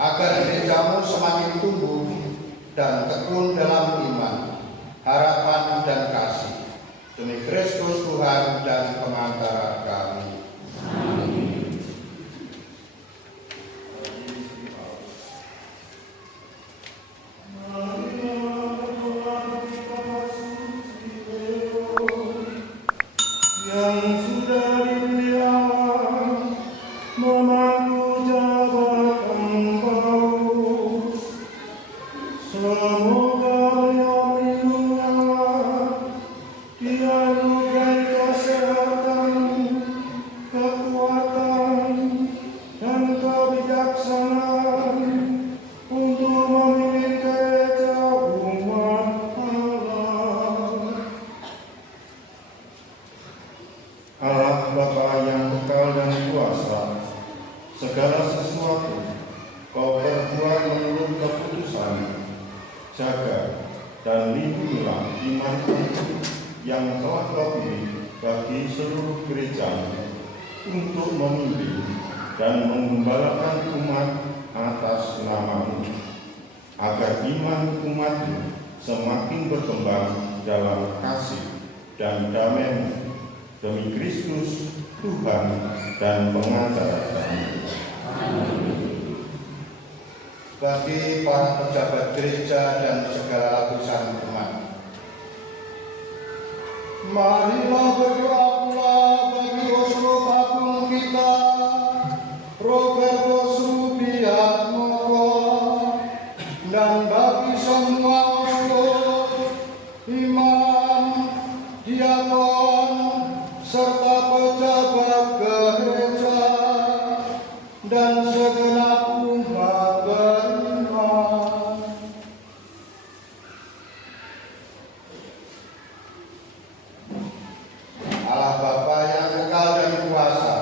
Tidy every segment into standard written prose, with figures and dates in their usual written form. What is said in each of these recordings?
agar gerejamu semakin tumbuh dan tekun dalam iman, harapan dan kasih, demi Kristus Tuhan dan pengantara kami. Amin. Yang sudah diberi Allah memangku jabat Engkau, semoga beliau melindungi, dianugerahi kesehatan, kekuatan, dan kebijaksanaan untuk memimpin gereja umat Allah. Allah Bapa yang kekal dan kuasa, segala sesuatu Kau perbuat menurut keputusan, jaga dan lindungilah iman kami yang telah Kau pilih bagi seluruh gereja untuk memimpin dan menggembalakan umat atas nama-Mu, agar iman umat-Mu semakin berkembang dalam kasih dan damai demi Kristus Tuhan dan pengantara kami. Bagi para pejabat gereja dan segala lapisan umat, marilah berdoa pula bagi uskup agung kita, Roberto Subiatmoko, dan bagi semua uskup, imam, diakon, serta pejabat gereja dan segenap umat beriman. Allah Bapa yang kekal dan kuasa,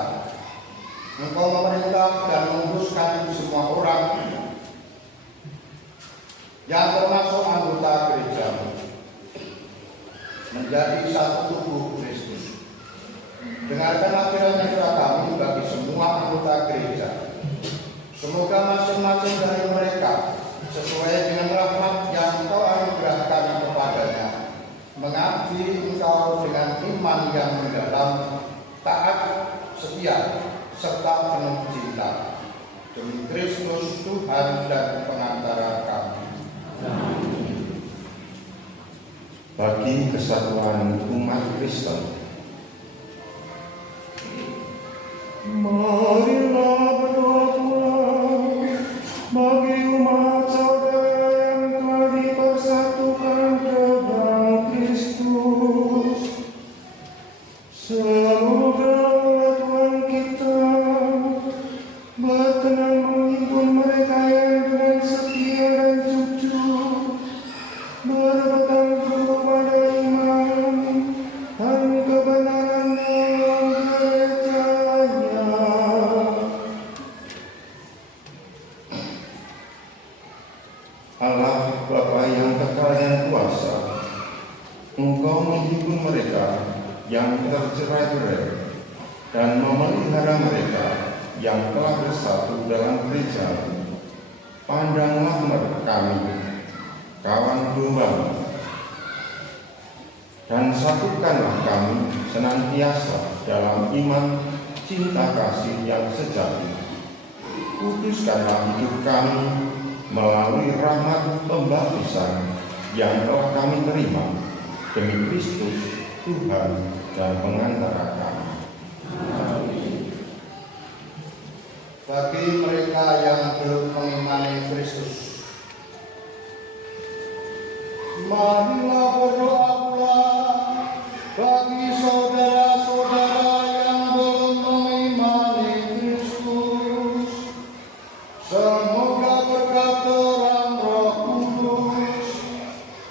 Engkau memerintah dan menguruskan semua orang yang termasuk anggota gereja-Mu menjadi satu tubuh Kristus. Dengarkanlah kiranya doa kami bagi semua anggota gereja. Semoga masing-masing dari mereka sesuai dengan rahmat yang Engkau anugerahkan kepadanya, mengabdi Engkau dengan iman yang mendalam, taat, setia, serta penuh cinta, demi Kristus Tuhan dan pengantara kami. Bagi kesatuan umat Kristen, marilah berdoa pula bagi umat saudara yang telah dipersatukan dengan Kristus. Semoga Allah Tuhan kita berkenan menghimpun mereka yang dengan setia dan jujur berpegang teguh pada iman dan kebenaran dalam gerejanya. Allah Bapa yang kekal dan kuasa, Engkau menghimpun mereka yang tercerai-berai dan memelihara mereka yang telah bersatu dalam gereja. Pandanglah kami, kawan domba, dan satukanlah kami senantiasa dalam iman, cinta kasih yang sejati. Kuduskanlah hidup kami melalui rahmat pembaptisan yang telah kami terima, demi Kristus Tuhan dan pengantara kami. Bagi mereka yang belum mengimani Kristus, marilah berdoa pula bagi saudara-saudara yang belum mengimani Kristus. Semoga berkat terang Roh Kudus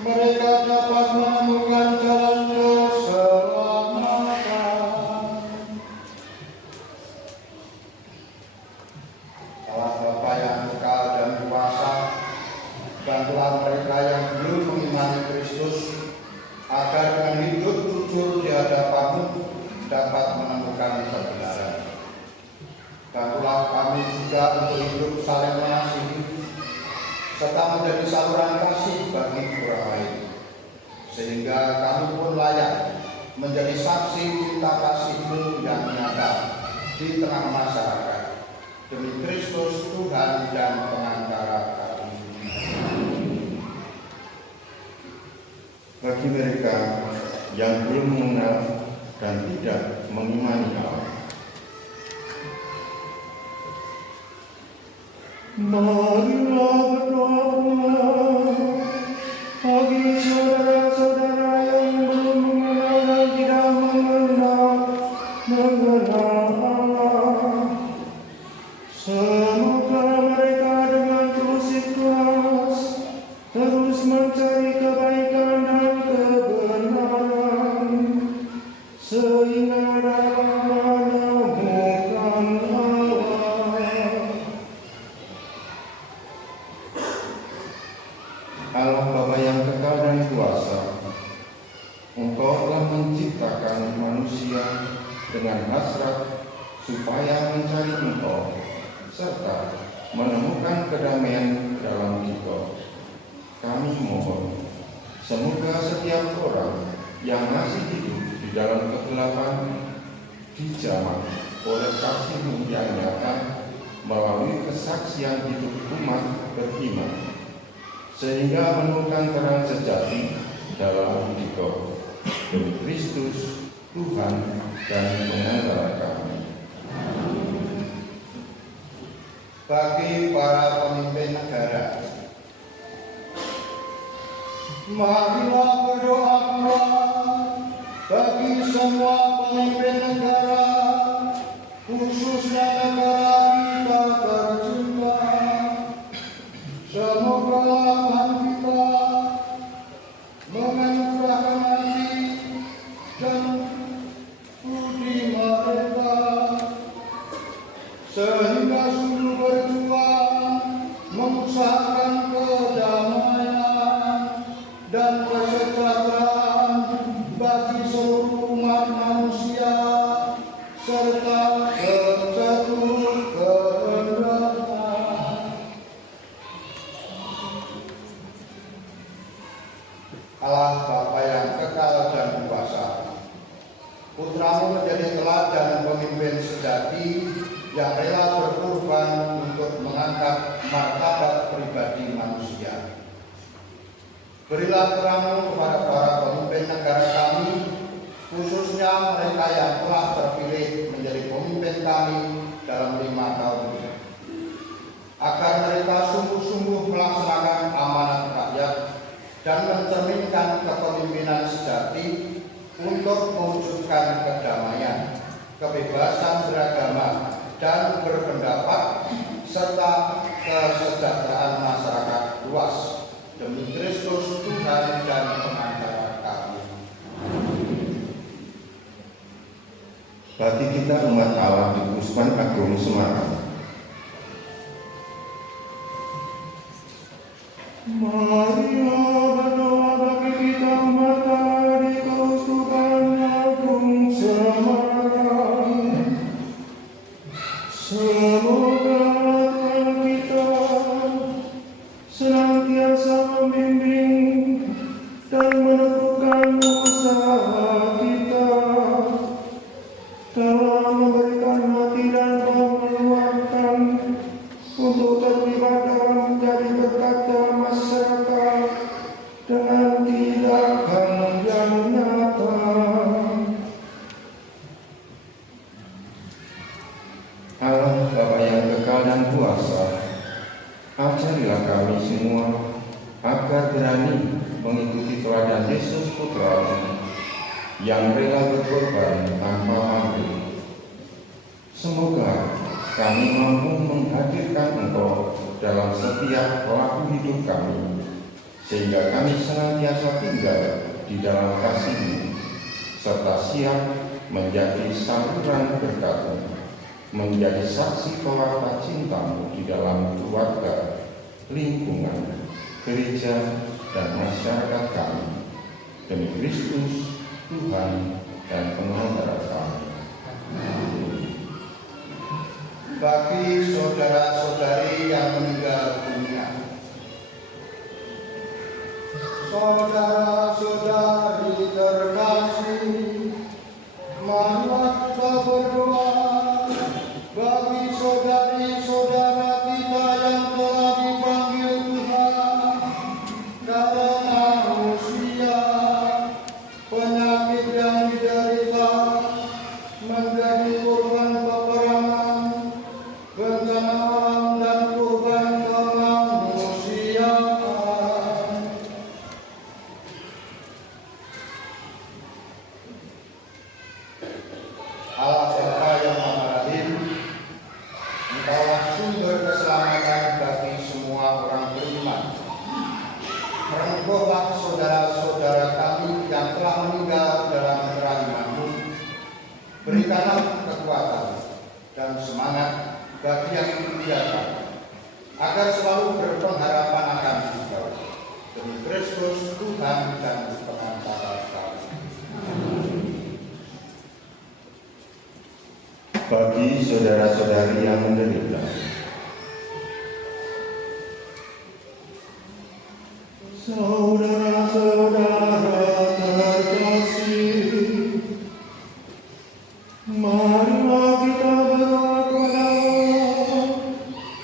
mereka dapat menemukan jalan keselamatan. Allah Bapa yang kekal dan kuasa, bantulah mereka yang belum mengimani Kristus agar dengan hidup jujur di hadapan-Mu dapat menemukan kebenaran. Bantulah kami juga untuk hidup saling mengasihi serta menjadi saluran kasih bagi orang lain, sehingga kami pun layak menjadi saksi cinta kasih-Mu yang nyata di tengah masyarakat, demi Kristus Tuhan dan pengantara kami. Bagi mereka yang belum mengenal dan tidak mengimani Allah, marilah berdoa bagi saudara-saudara yang belum mengenal dan tidak mengenal Allah. Semoga mereka dengan terus ikhlas terus mencari kebaikan dan kebenaran, sehingga dapat menemukan Allah Bapa yang kekal dan kuasa. Engkau telah menciptakan manusia dengan hasrat supaya mencari Engkau serta menemukan kedamaian dalam kita. Kami mohon, semoga setiap orang yang masih hidup di dalam kegelapan dijamah oleh kasih-Mu yang nyata melalui kesaksian hidup umat beriman, sehingga menemukan terang sejati dalam kita, demi Kristus Tuhan dan pengantara kami. Bagi para pemimpin negara, marilah berdoa pula bagi semua pemimpin negara, khususnya negara kita tercinta. Semoga Tuhan kita menganugerahkan hati dan budi mereka, sehingga sungguh berjuang mengusahakan kedamaian dan kesejahteraan bagi seluruh umat manusia serta terjatuh kehendak-Nya. Allah Bapa yang kekal dan kuasa, Putra-Mu menjadi teladan pemimpin sejati yang rela berkorban untuk mengangkat martabat pribadi manusia. Berilah terang-Mu kepada para pemimpin negara kami, khususnya mereka yang telah terpilih menjadi pemimpin kami dalam 5 tahun ini, agar mereka sungguh-sungguh melaksanakan amanat rakyat dan mencerminkan kepemimpinan sejati untuk mewujudkan kedamaian, kebebasan beragama dan berpendapat, serta kesejahteraan masyarakat luas, demi Kristus Tuhan dan pengantara kami. Bagi kita umat Allah di Kuspan Agung Semarang, marilah berdoa bagi kita umat Allah di Kuspan Agung Semarang. Semoga Tuhan kita senantiasa membimbing dan meneguhkan usaha kita dalam memberikan hati dan mengeluarkan untuk terlibat dalam menjadi berkat dalam masyarakat dengan tindakan yang nyata. Allah Bapa yang kekal dan kuasa, ajarilah kami semua agar berani mengikuti teladan Yesus Putra-Mu yang rela berkorban tanpa pamrih. Semoga kami mampu menghadirkan Engkau dalam setiap pelaku hidup kami, sehingga kami senantiasa tinggal di dalam kasih-Mu, serta siap menjadi saluran berkat-Mu, menjadi saksi pelata cinta-Mu di dalam keluarga, lingkungan, gereja, dan masyarakat kami, demi Kristus Tuhan dan pengantara kami. Bagi saudara-saudari yang meninggal dunia, Saudara-saudari terkasih, marilah kita berdoa bagi saudari-saudara kita yang telah dipanggil Tuhan karena usia, penyakit yang diderita, menjadi korban peperangan, bencana alam dan korban kemanusiaan. Allah Bapa yang Maha Rahim, Engkaulah sumber keselamatan bagi semua orang beriman. Rengkuhlah saudara-saudara kami yang telah meninggal dalam kerajaan-Mu. Berikanlah kekuatan dan semangat bagi yang dimuliakan, agar selalu berpengharapan akan Engkau, demi Kristus Tuhan dan pengantara kami. Bagi saudara-saudari yang menderita, saudara-saudara terkasih, marilah kita berdoa kepada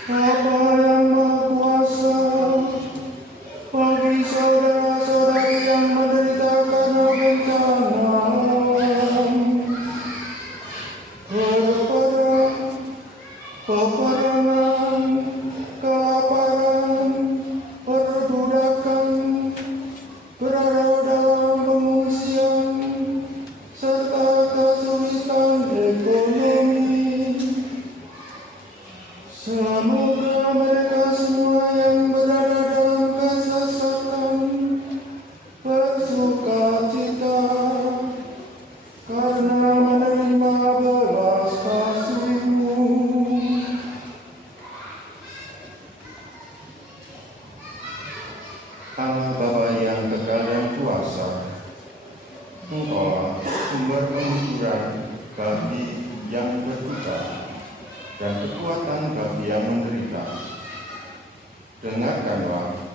Bapa yang Maha Kuasa bagi saudara-saudari yang menderita karena bencana alam, peperangan, kelaparan, perbudakan, berada dalam pengungsian, serta kesulitan ekonomi. Semoga mereka semua yang berada dalam kesesatan bersuka cita karena menerima belas kasih-Mu. Allah Bapa yang kekal dan kuasa, Engkau sumber penghiburan bagi yang berduka dan kekuatan bagi yang menderita. Dengarkanlah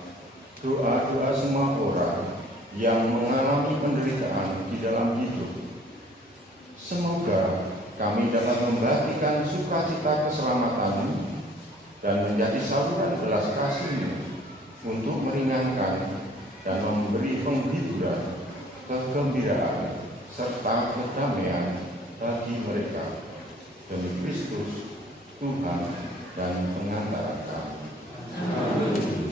doa-doa semua orang yang mengalami penderitaan di dalam hidup. Semoga kami dapat membagikan sukacita keselamatan dan menjadi saluran belas kasih-Mu untuk meringankan dan memberi penghiburan, kegembiraan, serta kedamaian bagi mereka, demi Kristus Tuhan dan pengantara kami. Amin.